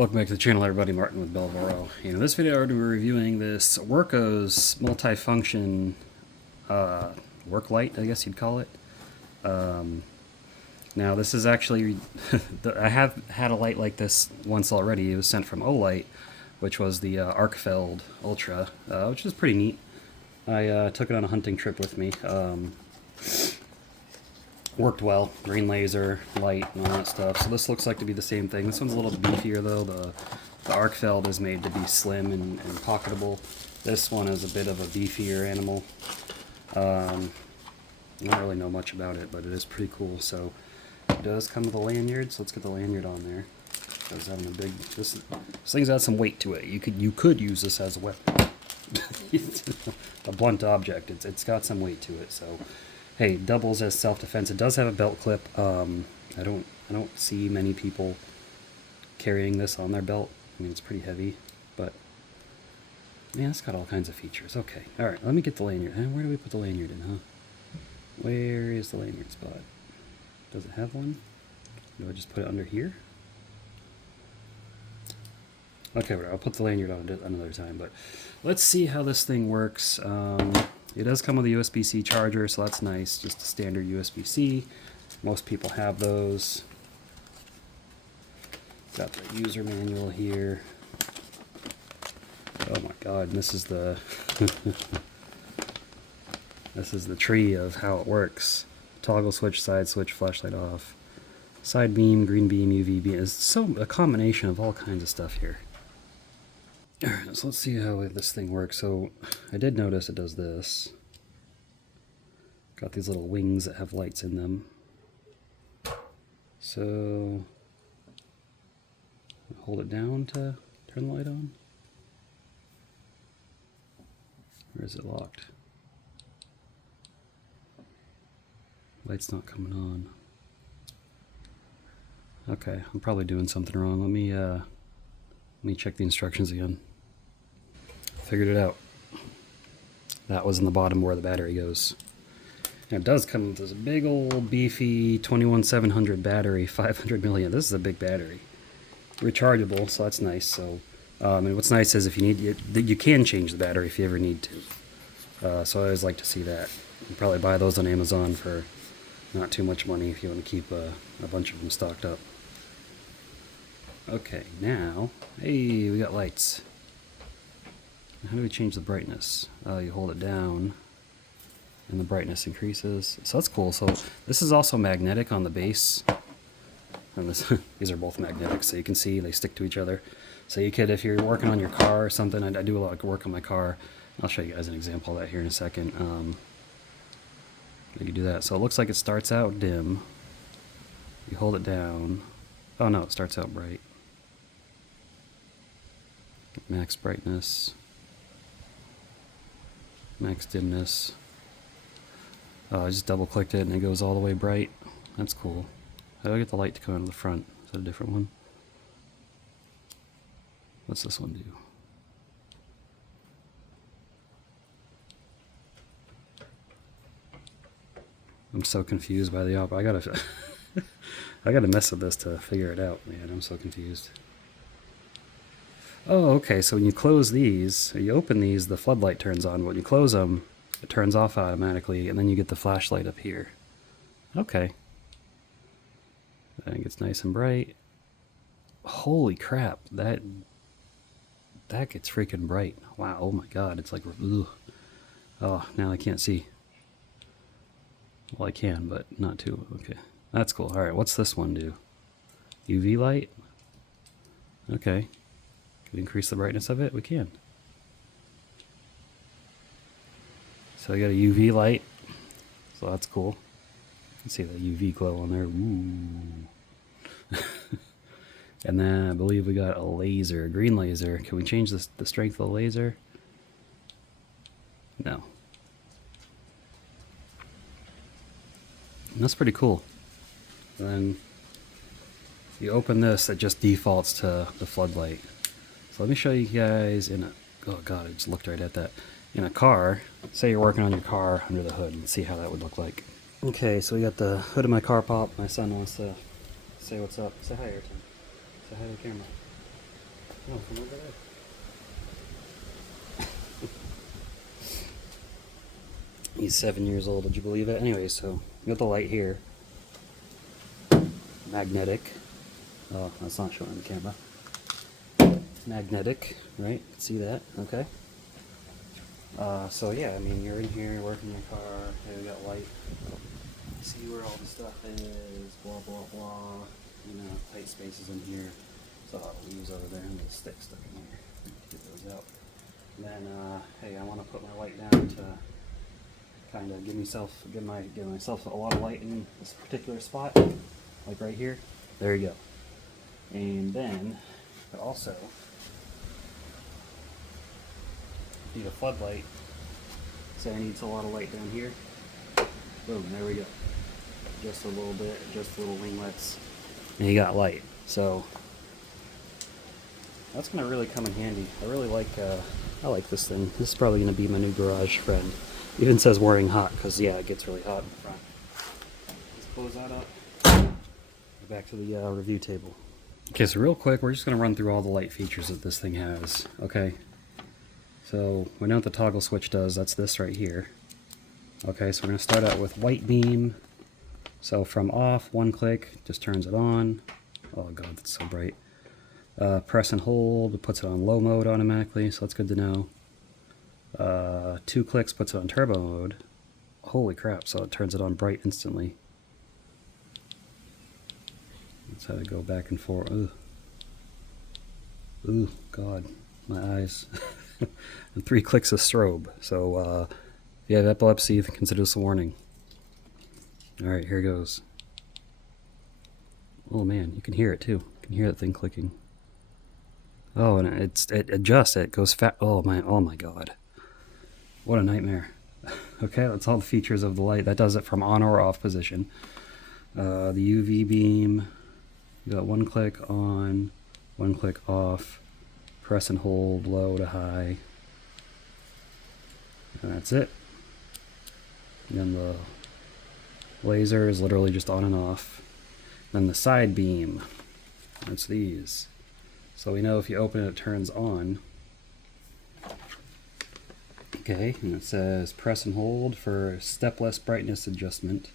Welcome back to the channel, everybody. Martin with Lavoro. In this video, we're reviewing this Wurkkos multifunction work light, I guess you'd call it. Now, this is actually I have had a light like this once already. It was sent from Olight, which was the Arkfeld Ultra, which is pretty neat. I took it on a hunting trip with me. Worked well, green laser, light, and all that stuff. So this looks like to be the same thing. This one's a little beefier though. The Arkfeld is made to be slim and pocketable. This one is a bit of a beefier animal. I don't really know much about it, but it is pretty cool. So it does come with a lanyard, so let's get the lanyard on there. It does having a big, this thing's got some weight to it. You could use this as a weapon. A blunt object. It's got some weight to it, so hey, doubles as self-defense. It does have a belt clip. I don't see many people carrying this on their belt. I mean, it's pretty heavy, but man, it's got all kinds of features. Okay, all right, let me get the lanyard. Where do we put the lanyard in, huh? Where is the lanyard spot? Does it have one? Do I just put it under here? Okay, I'll put the lanyard on another time, but let's see how this thing works. It does come with a USB-C charger, so that's nice. Just a standard USB-C. Most people have those. Got the user manual here. Oh my god, and this is the this is the tree of how it works. Toggle switch, side switch, flashlight off. Side beam, green beam, UV beam. It's a combination of all kinds of stuff here. Alright, so let's see how this thing works. So, I did notice it does this. Got these little wings that have lights in them. So, hold it down to turn the light on? Or is it locked? Light's not coming on. Okay, I'm probably doing something wrong. Let me check the instructions again. Figured it out. That was in the bottom where the battery goes. Now it does come with this big old beefy 21700 battery, 500 milliamp. This is a big battery. Rechargeable, so that's nice. So, and what's nice is if you need, you can change the battery if you ever need to. So I always like to see that. You can probably buy those on Amazon for not too much money if you want to keep a bunch of them stocked up. Okay, now, hey, we got lights. How do we change the brightness? You hold it down and the brightness increases. So that's cool. So this is also magnetic on the base. And these are both magnetic, so you can see they stick to each other. So you could, if you're working on your car or something, I do a lot of work on my car. I'll show you guys an example of that here in a second. You can do that. So it looks like it starts out dim. You hold it down. Oh no, it starts out bright. Max brightness. Max dimness. I just double clicked it and it goes all the way bright. That's cool. How do I get the light to come out of the front? Is that a different one? What's this one do? I'm so confused by the op. I gotta mess with this to figure it out, man. I'm so confused. Oh, okay, so when you close these, or you open these, the floodlight turns on. When you close them, it turns off automatically, and then you get the flashlight up here. Okay. I think it's nice and bright. Holy crap, that gets freaking bright. Wow, oh my god, it's like, ugh. Oh, now I can't see. Well, I can, but not too. Okay, that's cool. Alright, what's this one do? UV light? Okay. Can we increase the brightness of it? We can. So I got a UV light. So that's cool. You can see the UV glow on there. Ooh. And then I believe we got a laser, a green laser. Can we change the strength of the laser? No. And that's pretty cool. And then you open this, it just defaults to the floodlight. So let me show you guys in a, oh god, I just looked right at that. In a car, say you're working on your car under the hood, and see how that would look like. Okay, so we got the hood of my car pop. My son wants to say what's up. Say hi, Ayrton. Say hi to the camera. Oh, from over there. He's 7 years old, would you believe it? Anyway, so we got the light here. Magnetic. Oh, that's not showing on the camera. Magnetic, right? See that? Okay. So yeah, I mean, you're in here, working your car, hey, we got light. You see where all the stuff is, blah, blah, blah. You know, tight spaces in here. So a lot of leaves over there and the sticks stuck in here. Get those out. And then, hey, I want to put my light down to kind of give myself a lot of light in this particular spot, like right here. There you go. And then, also, need a floodlight. Say I need a lot of light down here. Boom, there we go. Just a little bit, just little winglets, and you got light. So that's gonna really come in handy. I really like, I like this thing. This is probably gonna be my new garage friend. Even says wearing hot, because yeah, it gets really hot in front. Let's close that up. Back to the review table. Okay, so real quick, we're just gonna run through all the light features that this thing has. Okay. So we know what the toggle switch does. That's this right here. Okay, so we're gonna start out with white beam. So from off, one click just turns it on. Oh god, that's so bright. Press and hold, it puts it on low mode automatically, so that's good to know. 2 clicks puts it on turbo mode. Holy crap, so it turns it on bright instantly. That's how to go back and forth. Ugh. Ooh, god, my eyes. And 3 clicks of strobe. So if you have epilepsy, consider this a warning. Alright, here goes. Oh man, you can hear it too. You can hear that thing clicking. Oh, and it adjusts, it goes fast. Oh my god. What a nightmare. Okay, that's all the features of the light. That does it from on or off position. The UV beam, you got 1 click on, 1 click off, press and hold low to high. And that's it. And then the laser is literally just on and off. Then the side beam, that's these. So we know if you open it, it turns on. Okay, and it says press and hold for stepless brightness adjustment.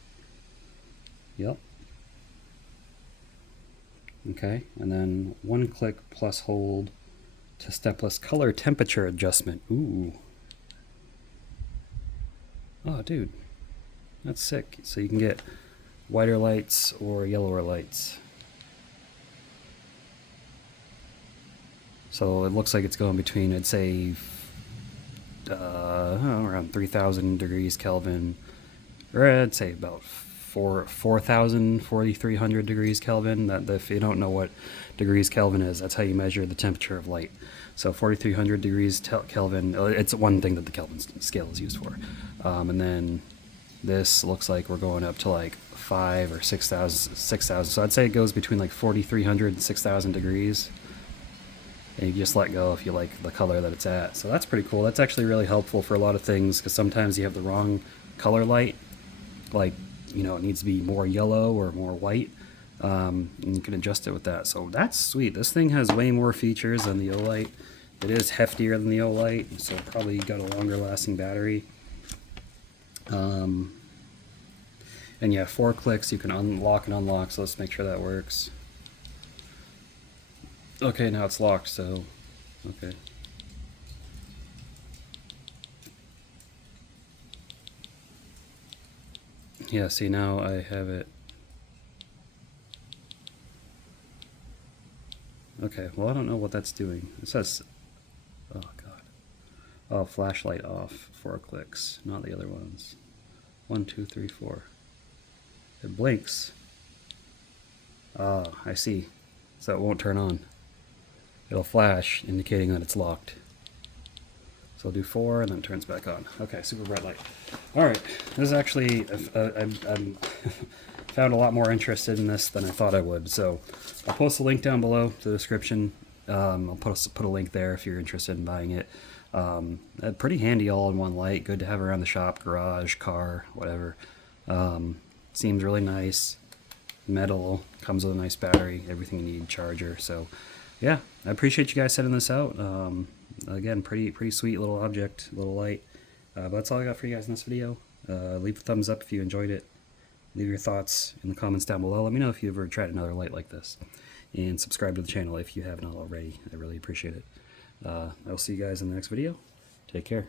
Yep. Okay, and then 1 click plus hold to stepless color temperature adjustment. Ooh. Oh, dude. That's sick. So you can get whiter lights or yellower lights. So it looks like it's going between, I'd say, around 3,000 degrees Kelvin, or I'd say about 4,300 degrees Kelvin. That if you don't know what degrees Kelvin is, that's how you measure the temperature of light. So 4,300 degrees Kelvin, it's one thing that the Kelvin scale is used for. And then this looks like we're going up to like 5 or 6,000. So I'd say it goes between like 4,300 and 6,000 degrees. And you just let go if you like the color that it's at. So that's pretty cool. That's actually really helpful for a lot of things, because sometimes you have the wrong color light. Like, you know, it needs to be more yellow or more white. And you can adjust it with that. So that's sweet. This thing has way more features than the Olight. It is heftier than the Olight, so probably got a longer lasting battery. And yeah, 4 clicks you can unlock and unlock, so let's make sure that works. Okay, now it's locked, so okay. Yeah, see, now I have it. Okay, well, I don't know what that's doing. It says, oh god. Oh, flashlight off, 4 clicks, not the other ones. 1, 2, 3, 4. It blinks. Ah, I see. So it won't turn on. It'll flash, indicating that it's locked. So I'll do 4 and then it turns back on. Okay, super bright light. Alright, this is actually, I'm found a lot more interested in this than I thought I would. So I'll post a link down below to the description. I'll put a link there if you're interested in buying it. Pretty handy all-in-one light. Good to have around the shop, garage, car, whatever. Seems really nice. Metal, comes with a nice battery, everything you need, charger. So yeah, I appreciate you guys sending this out. Again, pretty sweet little object, little light. But that's all I got for you guys in this video. Leave a thumbs up if you enjoyed it. Leave your thoughts in the comments down below. Let me know if you've ever tried another light like this. And subscribe to the channel if you have not already. I really appreciate it. I will see you guys in the next video. Take care.